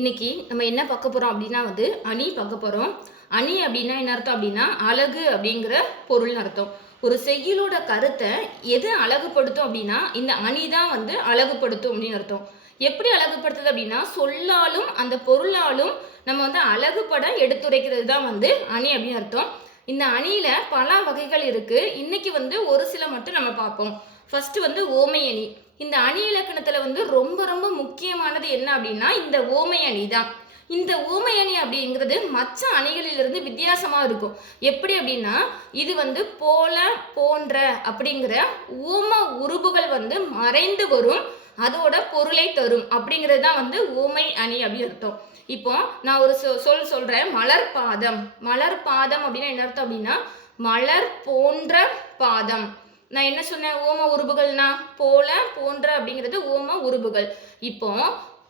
இன்னைக்கு நம்ம என்ன பார்க்க போகிறோம் அப்படின்னா வந்து அணி பார்க்க போகிறோம் அணி அப்படின்னா என்ன அர்த்தம் அப்படின்னா அழகு அப்படிங்கிற பொருள்னு அர்த்தம். ஒரு செய்யுளோட கருத்தை எது அழகுபடுத்தும் அப்படின்னா இந்த அணி தான் வந்து அழகுபடுத்தும் அப்படின்னு அர்த்தம். எப்படி அழகுபடுத்துது அப்படின்னா சொல்லாலும் அந்த பொருளாலும் நம்ம வந்து அழகுபட எடுத்துரைக்கிறது தான் வந்து அணி அப்படின்னு அர்த்தம். இந்த அணியில பல வகைகள் இருக்கு. இன்னைக்கு வந்து ஒரு சில மட்டும் நம்ம பார்ப்போம். ஃபர்ஸ்ட் வந்து ஓமை அணி இந்த அணி இலக்கணத்தில் வந்து ரொம்ப ரொம்ப முக்கியமானது என்ன அப்படின்னா இந்த ஓமை அணி தான். இந்த ஓமை அணி அப்படிங்கிறது மற்ற அணிகளிலிருந்து வித்தியாசமாக இருக்கும். எப்படி அப்படின்னா இது வந்து போல போன்ற அப்படிங்கிற ஓம உருபுகள் வந்து மறைந்து வரும். அதோட பொருளை தரும். அப்படிங்கிறது தான் வந்து ஓமை அணி அப்படின்னு அர்த்தம். இப்போ நான் ஒரு சொ- சொல் சொல்கிறேன் மலர் பாதம். மலர் பாதம் அப்படின்னா என்ன அர்த்தம் அப்படின்னா மலர் போன்ற பாதம். நான் என்ன சொன்னேன்? ஓம உருபுகள்னா போல போன்ற அப்படிங்கிறது ஓம உருபுகள். இப்போ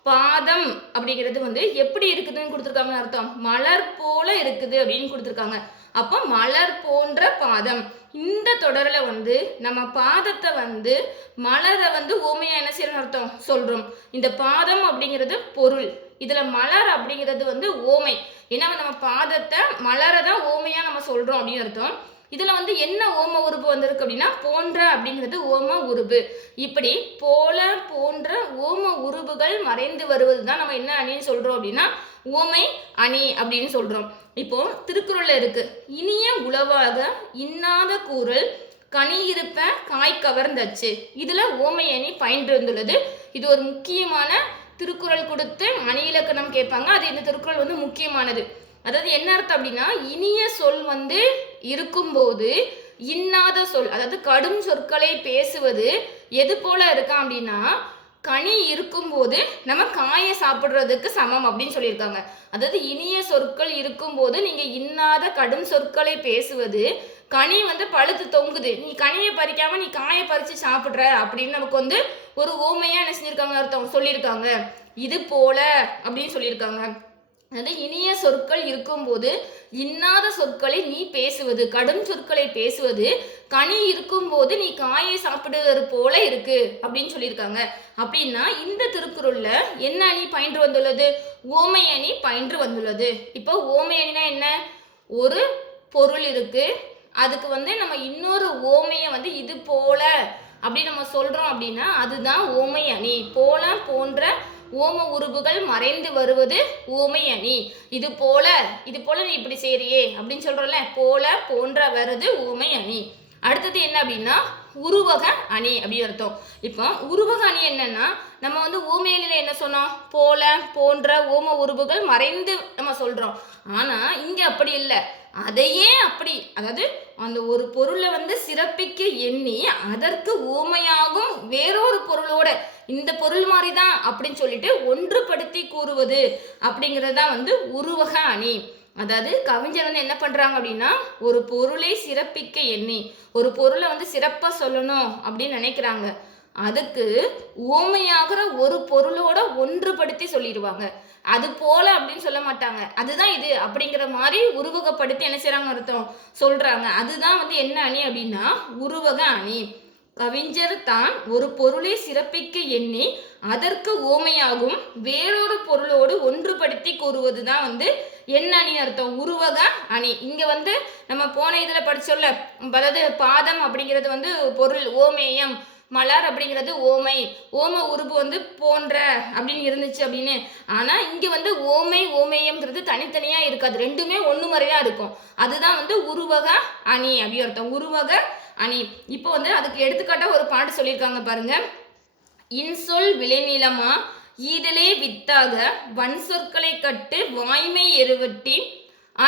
பாதம் அப்படிங்கிறது வந்து எப்படி இருக்குதுன்னு கொடுத்துருக்காங்கன்னு அர்த்தம். மலர் போல இருக்குது அப்படின்னு கொடுத்துருக்காங்க. அப்போ மலர் போன்ற பாதம். இந்த தொடரில் வந்து நம்ம பாதத்தை வந்து மலரை வந்து ஓமையா என்ன செய்யணும் அர்த்தம்? சொல்கிறோம் இந்த பாதம் அப்படிங்கிறது பொருள். இதில் மலர் அப்படிங்கிறது வந்து ஓமை. ஏன்னா நம்ம பாதத்தை மலரை தான் ஓமையாக நம்ம சொல்கிறோம் அப்படின்னு அர்த்தம். இதில் வந்து என்ன ஓம உருபு வந்திருக்கு அப்படின்னா போன்ற அப்படிங்கிறது ஓம உருபு இப்படி போல போன்ற ஓம உருபுகள் மறைந்து வருவது தான் நம்ம என்ன அணின்னு சொல்கிறோம் அப்படின்னா ஓமை அணி அப்படின்னு சொல்கிறோம் இப்போ திருக்குறளில் இருக்கு. இனிய உளவாக இன்னாத கூறல் கனி இருப்ப காய் கவர்ந்தச்சு. இதில் ஓமை அணி பயின்றிருந்துள்ளது. இது ஒரு முக்கியமான திருக்குறள் கொடுத்து அணி இலக்கணம் கேட்பாங்க. அது இந்த திருக்குறள் வந்து முக்கியமானது. அதாவது என்ன அர்த்தம் அப்படின்னா இனிய சொல் வந்து இருக்கும்போது இன்னாத சொல் அதாவது கடும் சொற்களை பேசுவது எது போல இருக்கான் அப்படின்னா கனி இருக்கும்போது நம்ம காயை சாப்பிட்றதுக்கு சமம் அப்படின்னு சொல்லியிருக்காங்க. அதாவது இனிய சொற்கள் இருக்கும்போது நீங்கள் இன்னாத கடும் சொற்களை பேசுவது கனி வந்து பழுத்து தொங்குது நீ கனியை பறிக்காம நீ காயை பறித்து சாப்பிட்ற அப்படின்னு நமக்கு வந்து ஒரு ஓமையாக என்ன செஞ்சுருக்காங்க அர்த்தம் சொல்லியிருக்காங்க. இது போல அப்படின்னு சொல்லியிருக்காங்க. அது இனிய சொற்கள் இருக்கும்போது இன்னாத சொற்களை நீ பேசுவது. கடும் சொற்களை பேசுவது. கனி இருக்கும்போது நீ காயை சாப்பிடுவது போல இருக்கு அப்படின்னு சொல்லியிருக்காங்க. அப்படின்னா இந்த திருக்குறள்ல என்ன அணி பயின்று வந்துள்ளது? ஓமை அணி பயின்று வந்துள்ளது. இப்போ ஓமை அணினா என்ன? ஒரு பொருள் இருக்கு. அதுக்கு வந்து நம்ம இன்னொரு ஓமையை வந்து இது போல அப்படி நம்ம சொல்றோம் அப்படின்னா அதுதான் ஓமை அணி. போல போன்ற ஓம உருபுகள் மறைந்து வருவது ஓமை அணி இது போல இது போல நீ இப்படி செய்றியே அப்படின்னு சொல்கிறோம்ல போல போன்ற வருது ஓமை அணி அடுத்தது என்ன அப்படின்னா உருவக அணி அப்படி அர்த்தம். இப்போ உருவக அணி என்னன்னா நம்ம வந்து ஊமையில என்ன சொன்னோம்? போல போன்ற ஓம உருவுகள் மறைந்து நம்ம சொல்றோம். ஆனா இங்க அப்படி இல்லை. அதையே அப்படி அதாவது அந்த ஒரு பொருளை வந்து சிறப்பிக்க எண்ணி அதற்கு ஊமையாகும் வேறொரு பொருளோட இந்த பொருள் மாதிரி தான் அப்படின்னு சொல்லிட்டு ஒன்றுபடுத்தி கூறுவது அப்படிங்கிறது தான் வந்து உருவக அணி. அதாவது கவிஞர் வந்து என்ன பண்ணுறாங்க அப்படின்னா ஒரு பொருளை சிறப்பிக்க எண்ணி ஒரு பொருளை வந்து சிறப்பாக சொல்லணும் அப்படின்னு நினைக்கிறாங்க. அதுக்கு ஓமையாகிற ஒரு பொருளோட ஒன்றுபடுத்தி சொல்லிடுவாங்க. அது போல அப்படின்னு சொல்ல மாட்டாங்க. அதுதான் இது அப்படிங்கிற மாதிரி உருவகப்படுத்தி என்ன செய்யறாங்க அர்த்தம்? சொல்றாங்க. அதுதான் வந்து என்ன அணி அப்படின்னா உருவக அணி. கவிஞர் தான் ஒரு பொருளை சிறப்பிக்க எண்ணி அதற்கு ஓமையாகும் வேறொரு பொருளோடு ஒன்றுபடுத்தி கூறுவது தான் வந்து என்ன அணி அர்த்தம். உருவக அணி. இங்க வந்து நம்ம போன இதுல படிச்சோம்ல அதாவது பாதம் அப்படிங்கிறது வந்து பொருள் ஓமேயம். மலர் அப்படிங்கிறது ஓமை. ஓம உருபு வந்து போன்ற அப்படின்னு இருந்துச்சு அப்படின்னு. ஆனா இங்க வந்து ஓமை ஓமேயம்ங்கிறது தனித்தனியா இருக்காது ரெண்டுமே ஒன்று முறையா இருக்கும். அதுதான் வந்து உருவக அணி அப்படி அர்த்தம். உருவக அணி. இப்போ வந்து அதுக்கு எடுத்துக்காட்டா ஒரு பாட்டு சொல்லியிருக்காங்க பாருங்க. இன்சொல் விளைநிலமா ஈதலே வித்தாக வன் சொற்களை கட்டு வாய்மை எருவட்டி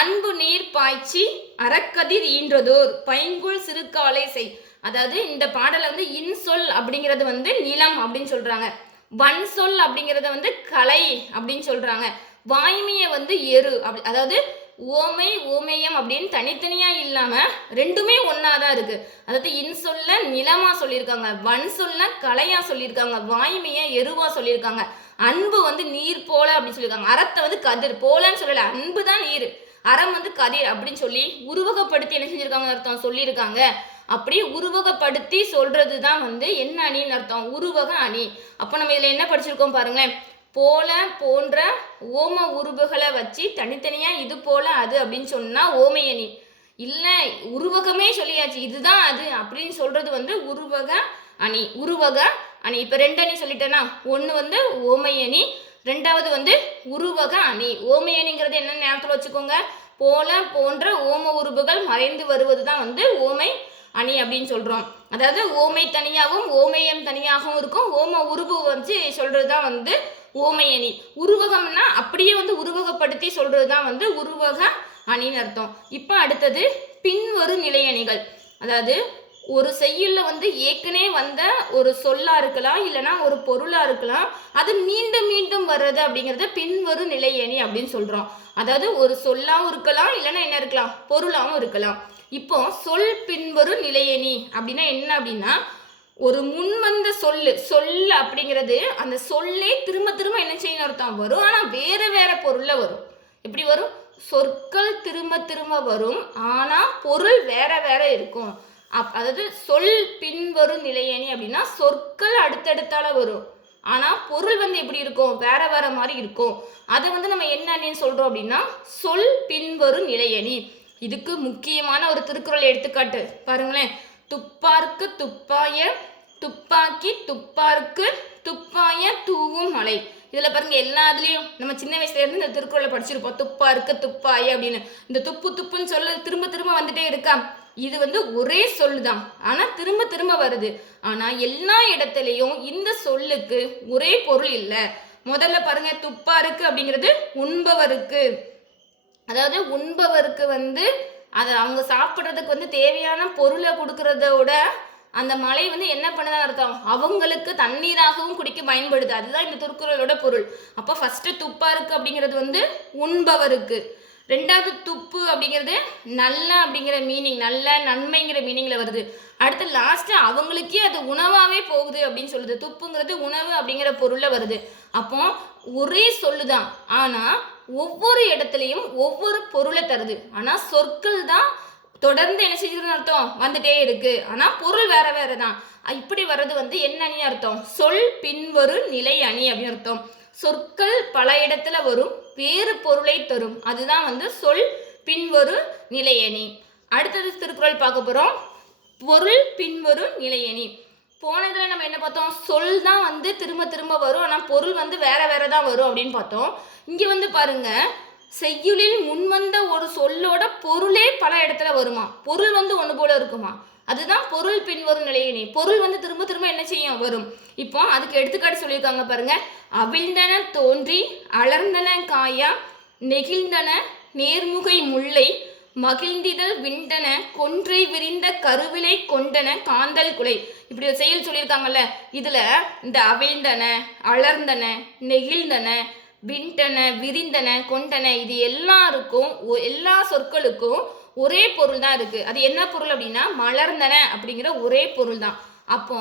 அன்பு நீர் பாய்ச்சி அறக்கதிர் ஈன்றதோர் பைங்குள் சிறுகாலை செய். அதாவது இந்த பாடலை வந்து இன்சொல் அப்படிங்கிறது வந்து நிலம் அப்படின்னு சொல்கிறாங்க வன் சொல் அப்படிங்கிறத வந்து கலை அப்படின்னு சொல்கிறாங்க வாய்மையை வந்து எரு அப்படி அதாவது ஓமை ஓமேயம் அப்படின்னு தனித்தனியாக இல்லாமல் ரெண்டுமே ஒன்னாதான் இருக்குது அதாவது இன்சொல்ல நிலமாக சொல்லியிருக்காங்க வன் சொல்ல சொல்லியிருக்காங்க வாய்மையை எருவாக சொல்லியிருக்காங்க. அன்பு வந்து நீர் போல அப்படின்னு சொல்லியிருக்காங்க. அறத்தை வந்து கதிர் போலன்னு சொல்லலை அன்பு தான் நீர். அறம் வந்து கதிர் அப்படின்னு சொல்லி உருவகப்படுத்தி என்ன செஞ்சுருக்காங்க அர்த்தம் சொல்லியிருக்காங்க. அப்படி உருவகப்படுத்தி சொல்றது தான் வந்து என்ன அணின்னு அர்த்தம்? உருவக அணி. அப்போ நம்ம இதில் என்ன படிச்சிருக்கோம் பாருங்களேன். போல போன்ற ஓம உருவுகளை வச்சு தனித்தனியாக இது போல அது அப்படின்னு சொன்னால் ஓமையணி இல்லை உருவகமே சொல்லியாச்சு இதுதான் அது அப்படின்னு சொல்றது வந்து உருவக அணி. உருவக அணி. இப்போ ரெண்டு அணி சொல்லிட்டேன்னா ஒன்று வந்து ஓமையணி ரெண்டாவது வந்து உருவக அணி. ஓமையணிங்கிறது என்ன நேரத்தில் வச்சுக்கோங்க. போல போன்ற ஓம உருவுகள் மறைந்து வருவது தான் வந்து ஓமை அணி அப்படின்னு சொல்கிறோம் அதாவது ஓமை தனியாகவும் ஓமையம் தனியாகவும் இருக்கும். ஓம உருவு வச்சு சொல்கிறது தான் வந்து ஓமை அணி. உருவகம்னா அப்படியே வந்து உருவகப்படுத்தி சொல்கிறது தான் வந்து உருவக அணின்னு அர்த்தம். இப்போ அடுத்தது பின்வரும் நிலையணிகள் அதாவது ஒரு செய்யுள்ள வந்து ஏற்கனவே வந்த ஒரு சொல்லா இருக்கலாம் இல்லைன்னா ஒரு பொருளா இருக்கலாம் அது மீண்டும் மீண்டும் வர்றது அப்படிங்கிறத பின்வரும் நிலையணி அப்படின்னு சொல்றோம். அதாவது ஒரு சொல்லாவும் இருக்கலாம் இல்லைன்னா என்ன இருக்கலாம்? பொருளாகவும் இருக்கலாம். இப்போ சொல் பின்வரும் நிலையணி அப்படின்னா என்ன அப்படின்னா ஒரு முன்வந்த சொல்லு. சொல் அப்படிங்கிறது அந்த சொல்லே திரும்ப திரும்ப என்ன செய்யணும் அர்த்தம்? வரும். ஆனால் வேற வேற பொருளில் வரும். எப்படி வரும்? சொற்கள் திரும்ப திரும்ப வரும். ஆனால் பொருள் வேற வேற இருக்கும். அப் அதாவது சொல் பின்வரும் நிலையணி அப்படின்னா சொற்கள் அடுத்தடுத்தால வரும். ஆனால் பொருள் வந்து எப்படி இருக்கும்? வேற வேற மாதிரி இருக்கும். அதை வந்து நம்ம என்ன சொல்கிறோம் அப்படின்னா சொல் பின்வரும் நிலையணி இதுக்கு முக்கியமான ஒரு திருக்குறள் எடுத்துக்காட்டு. பாருங்களேன். துப்பார்க்கு துப்பாய துப்பாக்கி துப்பார்க்கு துப்பாய தூவும் மலை. இதில் பாருங்கள் எல்லா நம்ம சின்ன வயசுலேருந்து இந்த திருக்குறளை படிச்சிருப்போம். துப்பார்க்கு துப்பாய அப்படின்னு. இந்த துப்பு துப்புன்னு சொல்ல திரும்ப திரும்ப வந்துட்டே இருக்கா. இது வந்து ஒரே சொல்லுதான். ஆனால் திரும்ப திரும்ப வருது. ஆனால் எல்லா இடத்துலையும் இந்த சொல்லுக்கு ஒரே பொருள் இல்லை. முதல்ல பாருங்க துப்பாருக்கு அப்படிங்கிறது உண்பவருக்கு. அதாவது உண்பவருக்கு வந்து அதை அவங்க சாப்பிட்றதுக்கு வந்து தேவையான பொருளை கொடுக்கறத விட அந்த மலை வந்து என்ன பண்ணதான் அர்த்தம்? அவங்களுக்கு தண்ணீராகவும் குடிக்க பயன்படுது. அதுதான் இந்த திருக்குறளோட பொருள். அப்போ ஃபர்ஸ்ட்டு துப்பா இருக்கு அப்படிங்கிறது வந்து உண்பவருக்கு. ரெண்டாவது துப்பு அப்படிங்கிறது நல்ல அப்படிங்கிற மீனிங் நல்ல நன்மைங்கிற மீனிங்ல வருது. அடுத்து லாஸ்ட்டு அவங்களுக்கே அது உணவாகவே போகுது அப்படின்னு சொல்லுது. துப்புங்கிறது உணவு அப்படிங்கிற பொருளில் வருது. அப்போ ஒரே சொல்லுதான். ஆனால் ஒவ்வொரு இடத்துலையும் ஒவ்வொரு பொருளை தருது. ஆனால் சொற்கள் தான் தொடர்ந்து என்ன செய்யுதுன்னு அர்த்தம்? வந்துட்டே இருக்கு. ஆனால் பொருள் வேற வேற தான் இப்படி வர்றது வந்து என்ன அணி அர்த்தம்? சொல் பின்வரும் நிலை அணி அப்படின்னு அர்த்தம். சொற்கள் பல இடத்துல வரும் வேறு பொருளை தரும். அதுதான் வந்து சொல் பின்வரும் நிலையணி அடுத்தது திருக்குறள் பார்க்க போகிறோம் பொருள் பின்வரும் நிலையணி போனதில் நம்ம என்ன பார்த்தோம்? சொல் தான் வந்து திரும்ப திரும்ப வரும். ஆனால் பொருள் வந்து வேற வேற தான் வரும் அப்படின்னு பார்த்தோம். இங்கே வந்து பாருங்க. செய்யுளில் முன்வந்த ஒரு சொல்லோட பொருளே பல இடத்துல வருமா? பொருள் வந்து ஒன்று போல இருக்குமா? அதுதான் பொருள் பின்வரும் நிலையினி பொருள் வந்து திரும்ப திரும்ப என்ன செய்யும்? வரும். இப்போ அதுக்கு எடுத்துக்காட்டு சொல்லியிருக்காங்க பாருங்க. அவிழ்ந்தன தோன்றி அலர்ந்தன காயா நெகிழ்ந்தன நேர்முகை முல்லை மகிழ்ந்திதழ் விண்டன கொன்றை விரிந்த கருவிலை கொண்டன காந்தல் குலை. இப்படி ஒரு செயல் சொல்லியிருக்காங்கல்ல இதுல இந்த அவிழ்ந்தன அலர்ந்தன நெகிழ்ந்தன விண்டன விரிந்தன கொண்டன இது எல்லாருக்கும் ஒ- எல்லா சொற்களுக்கும் ஒரே பொருள் தான் இருக்கு. அது என்ன பொருள் அப்படின்னா மலர்ந்தன அப்படிங்கிற ஒரே பொருள் தான். அப்போ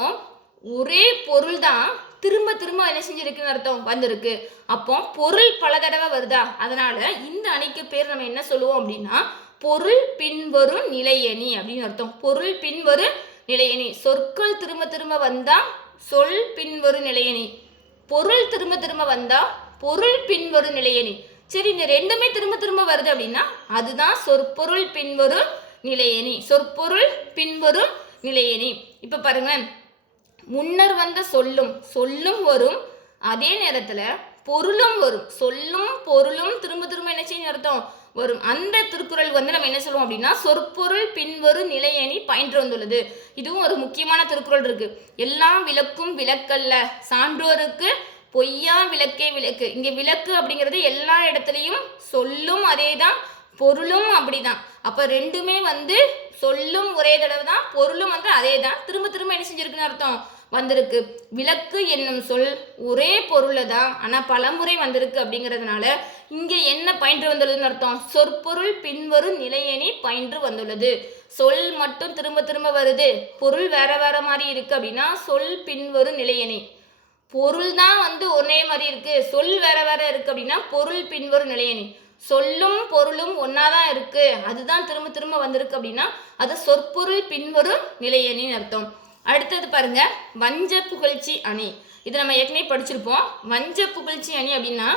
ஒரே பொருள் தான் திரும்ப திரும்ப என்ன செஞ்சிருக்குன்னு அர்த்தம் வந்திருக்கு. அப்போ பொருள் பல தடவை வருதா? அதனால இந்த அணிக்கு பேர் நம்ம என்ன சொல்லுவோம் அப்படின்னா பொருள் பின்வரும் நிலையணி அப்படின்னு அர்த்தம். பொருள் பின்வரும் நிலையணி சொற்கள் திரும்ப திரும்ப வந்தா சொல் பின்வரும் நிலையணி பொருள் திரும்ப திரும்ப வந்தா பொருள் பின்வரும் நிலையணி சரி இந்த ரெண்டுமே திரும்ப திரும்ப வருது அப்படின்னா அதுதான் சொற்பொருள் பின்வரும் நிலையணி சொற்பொருள் பின்வரும் நிலையணி இப்ப பாருங்களேன். முன்னர் வந்த சொல்லும் சொல்லும் வரும். அதே நேரத்துல பொருளும் வரும். சொல்லும் பொருளும் திரும்ப திரும்ப என்ன செய்யும் அர்த்தம்? வரும். அந்த திருக்குறள் வந்து நம்ம என்ன சொல்லுவோம் அப்படின்னா சொற்பொருள் பின்வரும் நிலையணி பயின்று வந்துள்ளது இதுவும் ஒரு முக்கியமான திருக்குறள் இருக்கு. எல்லாம் விளக்கும் விளக்கல்ல. சான்றோருக்கு பொய்யா விளக்கே விளக்கு. இங்கே விளக்கு அப்படிங்கிறது எல்லா இடத்துலையும் சொல்லும் அதே தான் பொருளும் அப்படிதான். அப்போ ரெண்டுமே வந்து சொல்லும் ஒரே தடவை தான் பொருளும் வந்து அதே தான் திரும்ப திரும்ப என்ன செஞ்சிருக்குன்னு அர்த்தம்? வந்திருக்கு. விளக்கு என்னும் சொல் ஒரே பொருளை தான் ஆனால் பலமுறை வந்திருக்கு அப்படிங்கிறதுனால இங்கே என்ன பயின்று வந்துள்ளதுன்னு அர்த்தம்? சொற்பொருள் பின்வரும் நிலையணி பயின்று வந்துள்ளது. சொல் மட்டும் திரும்ப திரும்ப வருது. பொருள் வேற வேற மாதிரி இருக்கு அப்படின்னா சொல் பின்வரும் நிலையணி பொருள் தான் வந்து ஒரே மாதிரி இருக்கு. சொல் வேற வேற இருக்கு அப்படின்னா பொருள் பின்வரும் நிலையணி சொல்லும் பொருளும் ஒன்னாதான் இருக்கு. அதுதான் திரும்ப திரும்ப வந்திருக்கு அப்படின்னா அது சொற்பொருள் பின்வரும் நிலையணின்னு அர்த்தம். அடுத்தது பாருங்க வஞ்ச புகழ்ச்சி அணி. இது நம்ம ஏற்கனவே படிச்சிருப்போம். வஞ்ச புகழ்ச்சி அணி அப்படின்னா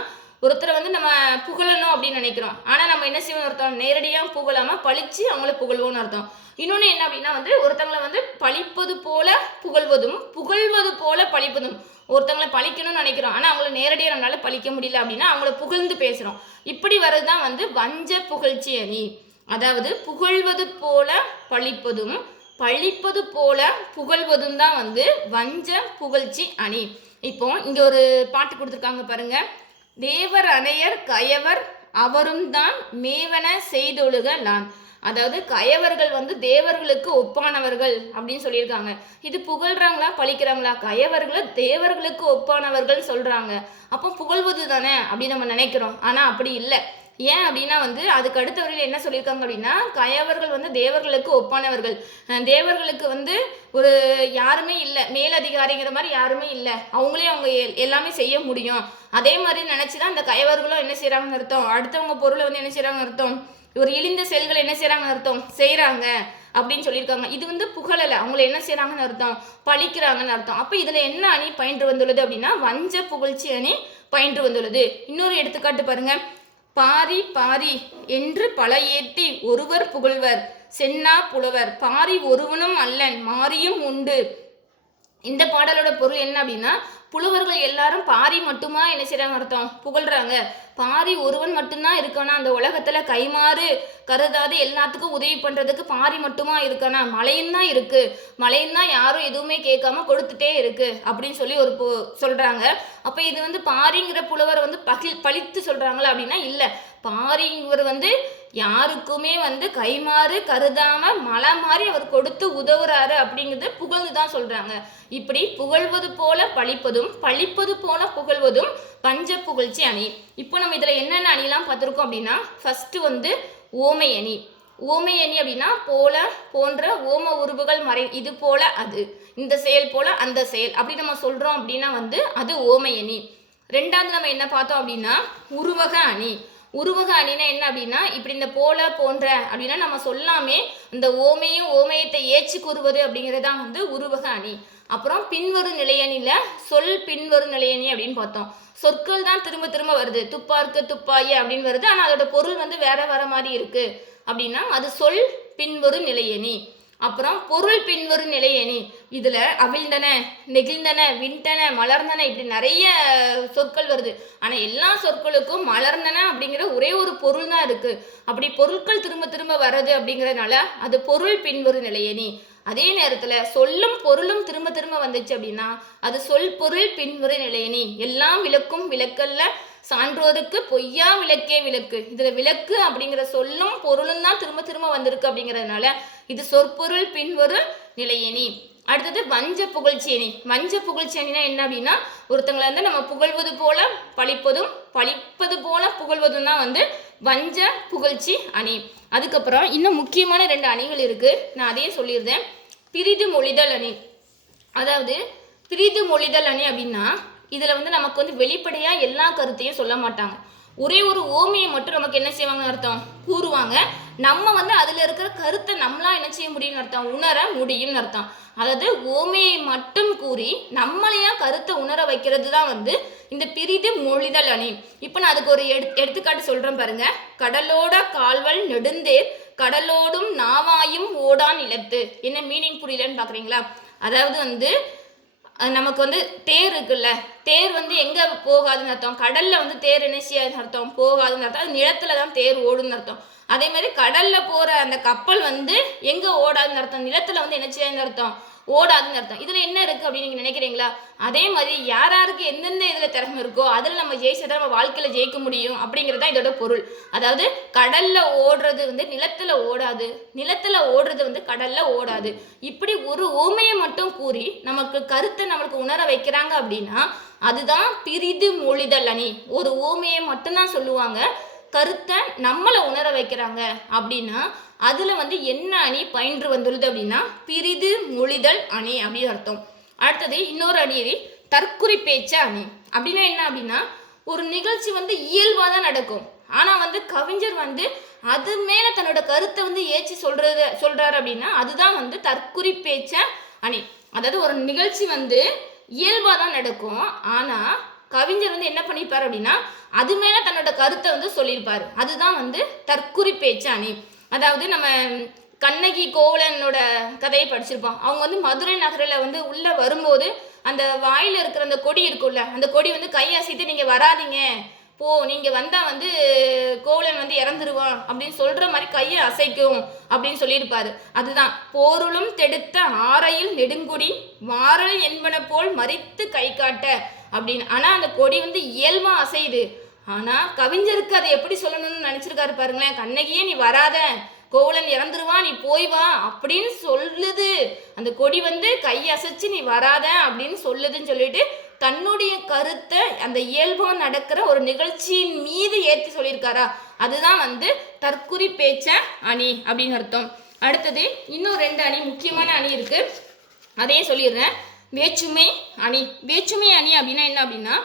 ஒருத்தரை வந்து நம்ம புகழணும் அப்படின்னு நினைக்கிறோம். ஆனால் நம்ம என்ன செய்வோம் ஒருத்தவங்க நேரடியாக புகழாமல் பழிச்சு அவங்கள புகழ்வோம்னு அர்த்தம். இன்னொன்று என்ன அப்படின்னா வந்து ஒருத்தங்களை வந்து பழிப்பது போல புகழ்வதும் புகழ்வது போல பழிப்பதும். ஒருத்தங்களை பழிக்கணும்னு நினைக்கிறோம். ஆனால் அவங்கள நேரடியாக நம்மளால பழிக்க முடியல அப்படின்னா அவங்கள புகழ்ந்து பேசுகிறோம் இப்படி வர்றது தான் வந்து வஞ்ச புகழ்ச்சி அணி. அதாவது புகழ்வது போல பழிப்பதும் பழிப்பது போல புகழ்வதும் தான் வந்து வஞ்ச புகழ்ச்சி அணி. இப்போ இங்க ஒரு பாட்டு கொடுத்துருக்காங்க பாருங்க. தேவர் அணையர் கயவர் அவரும் தான் மேவன செய்தொழுக நான். அதாவது கயவர்கள் வந்து தேவர்களுக்கு ஒப்பானவர்கள் அப்படின்னு சொல்லியிருக்காங்க. இது புகழ்றாங்களா பழிக்கிறாங்களா கயவர்களை தேவர்களுக்கு ஒப்பானவர்கள் சொல்றாங்க. அப்போ புகழ்வது தானே அப்படின்னு நம்ம நினைக்கிறோம். ஆனா அப்படி இல்லை. ஏன் அப்படின்னா வந்து அதுக்கு அடுத்த வரையில் என்ன சொல்லியிருக்காங்க அப்படின்னா கயவர்கள் வந்து தேவர்களுக்கு ஒப்பானவர்கள். தேவர்களுக்கு வந்து ஒரு யாருமே இல்லை. மேலதிகாரிங்கிற மாதிரி யாருமே இல்லை. அவங்களே அவங்க எல்லாமே செய்ய முடியும். அதே மாதிரி நினச்சி தான் அந்த கயவர்களும் என்ன செய்கிறாங்கன்னு அர்த்தம்? அடுத்தவங்க பொருளை வந்து என்ன செய்கிறாங்கன்னு அர்த்தம்? ஒரு இழிந்த செயல்களை என்ன செய்கிறாங்கன்னு அர்த்தம்? செய்கிறாங்க அப்படின்னு சொல்லியிருக்காங்க. இது வந்து புகழலை. அவங்கள என்ன செய்கிறாங்கன்னு அர்த்தம்? பழிக்கிறாங்கன்னு அர்த்தம். அப்போ இதில் என்ன அணி பயின்று வந்துள்ளது அப்படின்னா வஞ்ச புகழ்ச்சி அணி பயின்று வந்துள்ளது. இன்னொரு எடுத்துக்காட்டு பாருங்கள் பாரி பாரி என்று பல ஏத்தி ஒருவர் புகழ்வர். சென்னா புலவர். பாரி ஒருவனும் அல்லன். மாரியும் உண்டு. இந்த பாடலோட பொருள் என்ன அப்படின்னா புலவர்கள் எல்லாரும் பாரி மட்டுமா? என்ன செய்கிறாங்க அர்த்தம்? புகழ்கிறாங்க பாரி ஒருவன் மட்டும்தான் இருக்கானா? அந்த உலகத்தில் கைமாறு கருதாது எல்லாத்துக்கும் உதவி பண்ணுறதுக்கு பாரி மட்டுமா இருக்கானா? மலையும் தான் இருக்குது மலையும் தான் யாரும் எதுவுமே கேட்காம கொடுத்துட்டே இருக்குது அப்படின்னு சொல்லி ஒரு பு- சொல்கிறாங்க அப்போ இது வந்து பாரிங்கிற புலவர் வந்து பகி பழித்து சொல்கிறாங்களா அப்படின்னா இல்லை. பாரிங்கிறவர் வந்து யாருக்குமே வந்து கைமாறு கருதாம மலை மாதிரி அவர் கொடுத்து உதவுறாரு அப்படிங்கிறது புகழ்ந்து தான் சொல்றாங்க. இப்படி புகழ்வது போல பழிப்பதும் பழிப்பது போல புகழ்வதும் பஞ்ச புகழ்ச்சி அணி. இப்போ நம்ம இதுல என்னென்ன அணிலாம் பார்த்துருக்கோம் அப்படின்னா ஃபர்ஸ்ட் வந்து ஓமை அணி. ஓமை அணி அப்படின்னா போல போன்ற ஓம உருவுகள் மறை இது போல அது இந்த செயல் போல அந்த செயல் அப்படி நம்ம சொல்றோம் அப்படின்னா வந்து அது ஓமை அணி. ரெண்டாவது நம்ம என்ன பார்த்தோம் அப்படின்னா உருவக அணி. உருவக அணினா என்ன அப்படின்னா இப்படி இந்த போல போன்ற அப்படின்னா நம்ம சொல்லாமே இந்த ஓமையும் ஓமையத்தை ஏச்சு கூறுவது அப்படிங்கிறது தான் வந்து உருவக அணி அப்புறம் பின்வரும் நிலையணியில் சொல் பின்வரும் நிலையணி அப்படின்னு பார்த்தோம். சொற்கள் தான் திரும்ப திரும்ப வருது. துப்பார்க்கு துப்பாயி அப்படின்னு வருது. ஆனால் அதோட பொருள் வந்து வேற வேற மாதிரி இருக்கு. அப்படின்னா அது சொல் பின்வரும் நிலையணி. அப்புறம் பொருள் பின்வரும் நிலையணி இதுல அவிழ்ந்தன நெகிழ்ந்தன விண்டன மலர்ந்தன இப்படி நிறைய சொற்கள் வருது. ஆனா எல்லா சொற்களுக்கும் மலர்ந்தன அப்படிங்கிற ஒரே ஒரு பொருள் தான் இருக்கு. அப்படி பொருட்கள் திரும்ப திரும்ப வர்றது அப்படிங்கறதுனால அது பொருள் பின்வரும் நிலையணி அதே நேரத்துல சொல்லும் பொருளும் திரும்ப திரும்ப வந்துச்சு அப்படின்னா அது சொல் பொருள் பின்வரும் நிலையணி எல்லாம் விளக்கும் விளக்கல்ல சான்றோருக்கு பொய்யா விளக்கே விளக்கு. இதுல விளக்கு அப்படிங்கிற சொல்லும் பொருளும் தான் திரும்ப திரும்ப வந்திருக்கு அப்படிங்கிறதுனால இது சொற்பொருள் பின்வரும் நிலையணி அடுத்தது வஞ்ச புகழ்ச்சி அணி வஞ்ச புகழ்ச்சி என்ன அப்படின்னா ஒருத்தங்களை வந்து நம்ம புகழ்வது போல பழிப்பதும் பழிப்பது போல புகழ்வதும் தான் வந்து வஞ்ச புகழ்ச்சி அணி. அதுக்கப்புறம் இன்னும் முக்கியமான ரெண்டு அணிகள் இருக்கு. நான் அதையே சொல்லியிருந்தேன் பிரிது மொழிதல் அணி. அதாவது பிரிது மொழிதல் அணி அப்படின்னா இதில் வந்து நமக்கு வந்து வெளிப்படையாக எல்லா கருத்தையும் சொல்ல மாட்டாங்க. ஒரே ஒரு ஓமையை மட்டும் நமக்கு என்ன செய்வாங்கன்னு அர்த்தம்? கூறுவாங்க. நம்ம வந்து அதில் இருக்கிற கருத்தை நம்மளா என்ன செய்ய முடியும்னு அர்த்தம்? உணர முடியும்னு அர்த்தம். அதாவது ஓமையை மட்டும் கூறி நம்மளையா கருத்தை உணர வைக்கிறது தான் வந்து இந்த பிரிது மொழிதல் அணி. இப்போ நான் அதுக்கு ஒரு எடு எடுத்துக்காட்டு சொல்கிறேன் பாருங்க. கடலோட கால்வல் நெடுந்தேர் கடலோடும் நாவாயும் ஓடான் நிலத்து என்ன மீனிங் புரியலன்னு பார்க்குறீங்களா அதாவது வந்து நமக்கு வந்து தேர் இருக்குல்ல தேர் வந்து எங்கே போகாதுன்னு அர்த்தம். கடலில் வந்து தேர் என்ன செய்யாதுன்னு அர்த்தம். போகாதுன்னு அர்த்தம். அது நிலத்துல தான் தேர் ஓடுன்னு அர்த்தம். அதே மாதிரி கடலில் போகிற அந்த கப்பல் வந்து எங்கே ஓடாதுன்னு அர்த்தம். நிலத்தில் வந்து என்ன செய்யாதுன்னு அர்த்தம். ஓடாதுன்னு அர்த்தம். இதில் என்ன இருக்குது அப்படின்னு நீங்கள் நினைக்கிறீங்களா? அதே மாதிரி யார் யாருக்கு எந்தெந்த இதில் திறமை இருக்கோ அதில் நம்ம ஜெயிச்சா நம்ம வாழ்க்கையில் ஜெயிக்க முடியும் அப்படிங்கிறது தான் இதோட பொருள். அதாவது கடலில் ஓடுறது வந்து நிலத்தில் ஓடாது. நிலத்தில் ஓடுறது வந்து கடலில் ஓடாது. இப்படி ஒரு ஓமையை மட்டும் கூறி நமக்கு கருத்தை நம்மளுக்கு உணர வைக்கிறாங்க அப்படின்னா அதுதான் பிரிது மொழிதல் அணி. ஒரு ஓமையை மட்டும்தான் சொல்லுவாங்க. கருத்தை நம்மளை உணர வைக்கிறாங்க அப்படின்னா அதில் வந்து என்ன அணி பயின்று வந்துள்ளது அப்படின்னா பிரிது மொழிதல் அணி அப்படின்னு அர்த்தம். அடுத்தது இன்னொரு அணி தற்குறி பேச்ச அணி. அப்படின்னா என்ன அப்படின்னா ஒரு நிகழ்ச்சி வந்து இயல்பாக தான் நடக்கும். ஆனால் வந்து கவிஞர் வந்து அது மேலே தன்னோட கருத்தை வந்து ஏற்றி சொல்றது சொல்கிறாரு அப்படின்னா அதுதான் வந்து தற்குறி பேச்ச அணி. அதாவது ஒரு நிகழ்ச்சி வந்து இயல்பாக தான் நடக்கும். ஆனால் கவிஞர் வந்து என்ன பண்ணியிருப்பார் அப்படின்னா அது மேலே தன்னோட கருத்தை வந்து சொல்லியிருப்பார். அதுதான் வந்து தற்குறி பேச்சு அணி. அதாவது நம்ம கண்ணகி கோவலனோட கதையை படிச்சிருப்போம். அவங்க வந்து மதுரை நகரில் வந்து உள்ளே வரும்போது அந்த வாயில் இருக்கிற அந்த கொடி இருக்கும்ல அந்த கொடி வந்து கையசைத்து நீங்கள் வராதீங்க. போ நீங்கள் வந்தால் வந்து கோவலன் வந்து இறந்துருவான் அப்படின்னு சொல்கிற மாதிரி கையை அசைக்கும் அப்படின்னு சொல்லியிருப்பாரு. அதுதான். போருளும் தெடுத்த ஆரையில் நெடுங்குடி வாரல் என்பன போல் மறித்து கை காட்ட அப்படின்னு. ஆனால் அந்த கொடி வந்து இயல்பாக அசையுது. ஆனால் கவிஞருக்கு அதை எப்படி சொல்லணும்னு நினச்சிருக்காரு பாருங்களேன். கண்ணகியே நீ வராத. கோவலன் இறந்துருவா நீ போய் வா அப்படின்னு சொல்லுது. அந்த கொடி வந்து கை அசைச்சு நீ வராத அப்படின்னு சொல்லுதுன்னு சொல்லிட்டு தன்னுடைய கருத்தை அந்த இயல்பாக நடக்கிற ஒரு நிகழ்ச்சியின் மீது ஏற்றி சொல்லியிருக்காரா. அதுதான் வந்து தற்குறி பேச்ச அணி அப்படின்னு அர்த்தம். அடுத்தது இன்னும் ரெண்டு அணி முக்கியமான அணி இருக்குது அதையும் சொல்லிடுறேன். வேற்றுமை அணி. வேற்றுமை அணி அப்படின்னா என்ன அப்படின்னா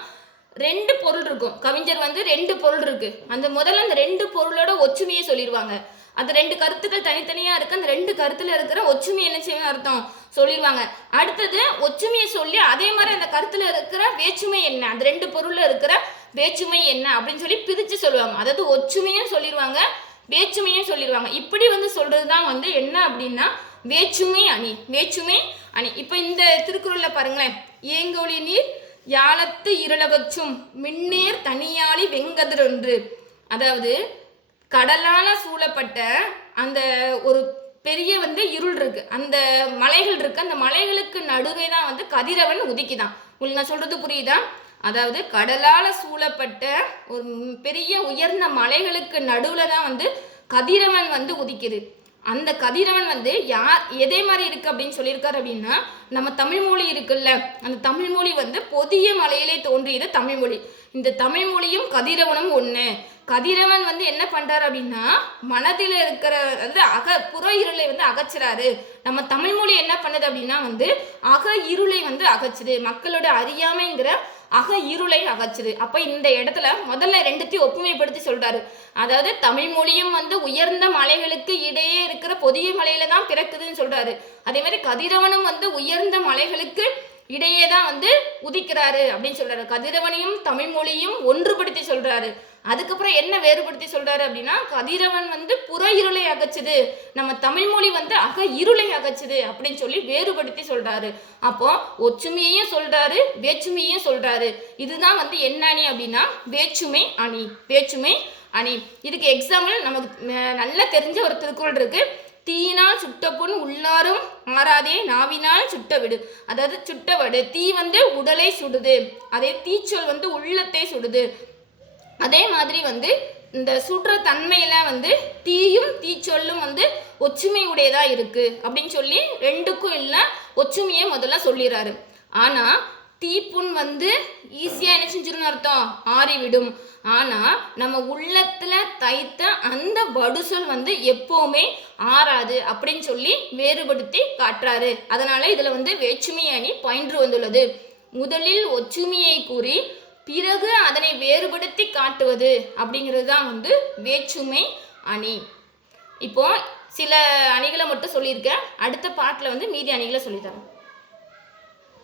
ரெண்டு பொருள் இருக்கும். கவிஞர் வந்து ரெண்டு பொருள் இருக்கு. அந்த முதல்ல அந்த ரெண்டு பொருளோட ஒற்றுமையை சொல்லிடுவாங்க அந்த ரெண்டு கருத்துக்கள் தனித்தனியா இருக்கு அந்த ரெண்டு கருத்துல இருக்கிற ஒற்றுமை என்ன செய்யும் அர்த்தம்? சொல்லிடுவாங்க அடுத்தது ஒற்றுமையை சொல்லி அதே மாதிரி அந்த கருத்துல இருக்கிற வேற்றுமை என்ன? அந்த ரெண்டு பொருள்ல இருக்கிற வேற்றுமை என்ன? அப்படின்னு சொல்லி பிரிச்சு சொல்லுவாங்க. அதாவது ஒற்றுமையும் சொல்லிடுவாங்க வேற்றுமையும் சொல்லிடுவாங்க இப்படி வந்து சொல்கிறது தான் வந்து என்ன அப்படின்னா வேற்றுமை அணி. வேற்றுமை அணி. இப்போ இந்த திருக்குறள்ல பாருங்களேன். ஏங்கொழி நீர் யாழத்து இருளகச்சும் மின்னேர் தனியாளி வெங்கதிரொன்று. அதாவது கடலால் சூழப்பட்ட அந்த ஒரு பெரிய வந்து இருள் இருக்கு. அந்த மலைகள் இருக்கு. அந்த மலைகளுக்கு நடுவே தான் வந்து கதிரவன் உதிக்குதான். உங்களுக்கு நான் சொல்றது புரியுதா? அதாவது கடலால் சூழப்பட்ட ஒரு பெரிய உயர்ந்த மலைகளுக்கு நடுவில் தான் வந்து கதிரவன் வந்து உதிக்குது. அந்த கதிரவன் வந்து யார் எதே மாதிரி இருக்கு அப்படின்னு சொல்லியிருக்காரு அப்படின்னா நம்ம தமிழ் மொழி இருக்குல்ல அந்த தமிழ் மொழி வந்து பொதிய மலையிலே தோன்றியது தமிழ் மொழி. இந்த தமிழ் மொழியும் கதிரவனும் ஒன்று கதிரவன் வந்து என்ன பண்றாரு அப்படின்னா மனதில் இருக்கிற வந்து அக புற இருளை வந்து அகச்சுறாரு. நம்ம தமிழ் மொழி என்ன பண்ணுது அப்படின்னா வந்து அக இருளை வந்து அகச்சுது. மக்களோட அறியாமைங்கிற அக இருளை அகச்சுது அப்போ இந்த இடத்துல முதல்ல ரெண்டுத்தையும் ஒப்புமைப்படுத்தி சொல்கிறாரு அதாவது தமிழ் மொழியும் வந்து உயர்ந்த மலைகளுக்கு இடையே இருக்கிற பொதிய மலையில தான் பிறக்குதுன்னு சொல்கிறாரு அதே மாதிரி கதிரவனும் வந்து உயர்ந்த மலைகளுக்கு இடையே தான் வந்து உதிக்கிறாரு அப்படின்னு சொல்கிறாரு கதிரவனையும் தமிழ் மொழியும் ஒன்றுபடுத்தி சொல்கிறாரு அதுக்கப்புறம் என்ன வேறுபடுத்தி சொல்றாரு அப்படின்னா கதிரவன் வந்து புற இருளை அகச்சுது. நம்ம தமிழ் மொழி வந்து அக இருளை அகச்சுது அப்படின்னு சொல்லி வேறுபடுத்தி சொல்றாரு. அப்போ ஒற்றுமையையும் சொல்றாரு வேற்றுமையையும் சொல்றாரு. இதுதான் வந்து என்ன அணி அப்படின்னா வேற்றுமை அணி வேற்றுமை அணி. இதுக்கு எக்ஸாம்பிள் நமக்கு நல்லா தெரிஞ்ச ஒரு திருக்குறள் இருக்கு. தீயினால் சுட்ட புண் உள்ளாரும் மாறாதே நாவினால் சுட்ட விடு. அதாவது சுட்ட வடு. தீ வந்து உடலை சுடுது. அதே தீச்சொல் வந்து உள்ளத்தை சுடுது. அதே மாதிரி வந்து இந்த சுற்ற தன்மையில வந்து தீயும் தீச்சொல்லும் வந்து ஒற்றுமை உடையதா இருக்கு அப்படின்னு சொல்லி ரெண்டுக்கும் இல்லை ஒற்றுமையை முதல்ல சொல்லிடுறாரு. ஆனா தீப்புண் வந்து ஈஸியா என்ன செஞ்சிருன்னு அர்த்தம் ஆறிவிடும். ஆனா நம்ம உள்ளத்துல தைத்த அந்த வடுசொல் வந்து எப்பவுமே ஆறாது அப்படின்னு சொல்லி வேறுபடுத்தி காட்டுறாரு. அதனால இதுல வந்து வேற்றுமை அணி பயின்று வந்துள்ளது. முதலில் ஒற்றுமையை கூறி பிறகு அதனை வேறுபடுத்தி காட்டுவது அப்படிங்கிறது தான் வந்து வேற்றுமை அணி. இப்போ சில அணிகளை மட்டும் சொல்லியிருக்கேன். அடுத்த பாட்டில் வந்து மீதி அணிகளை சொல்லித்தரேன்.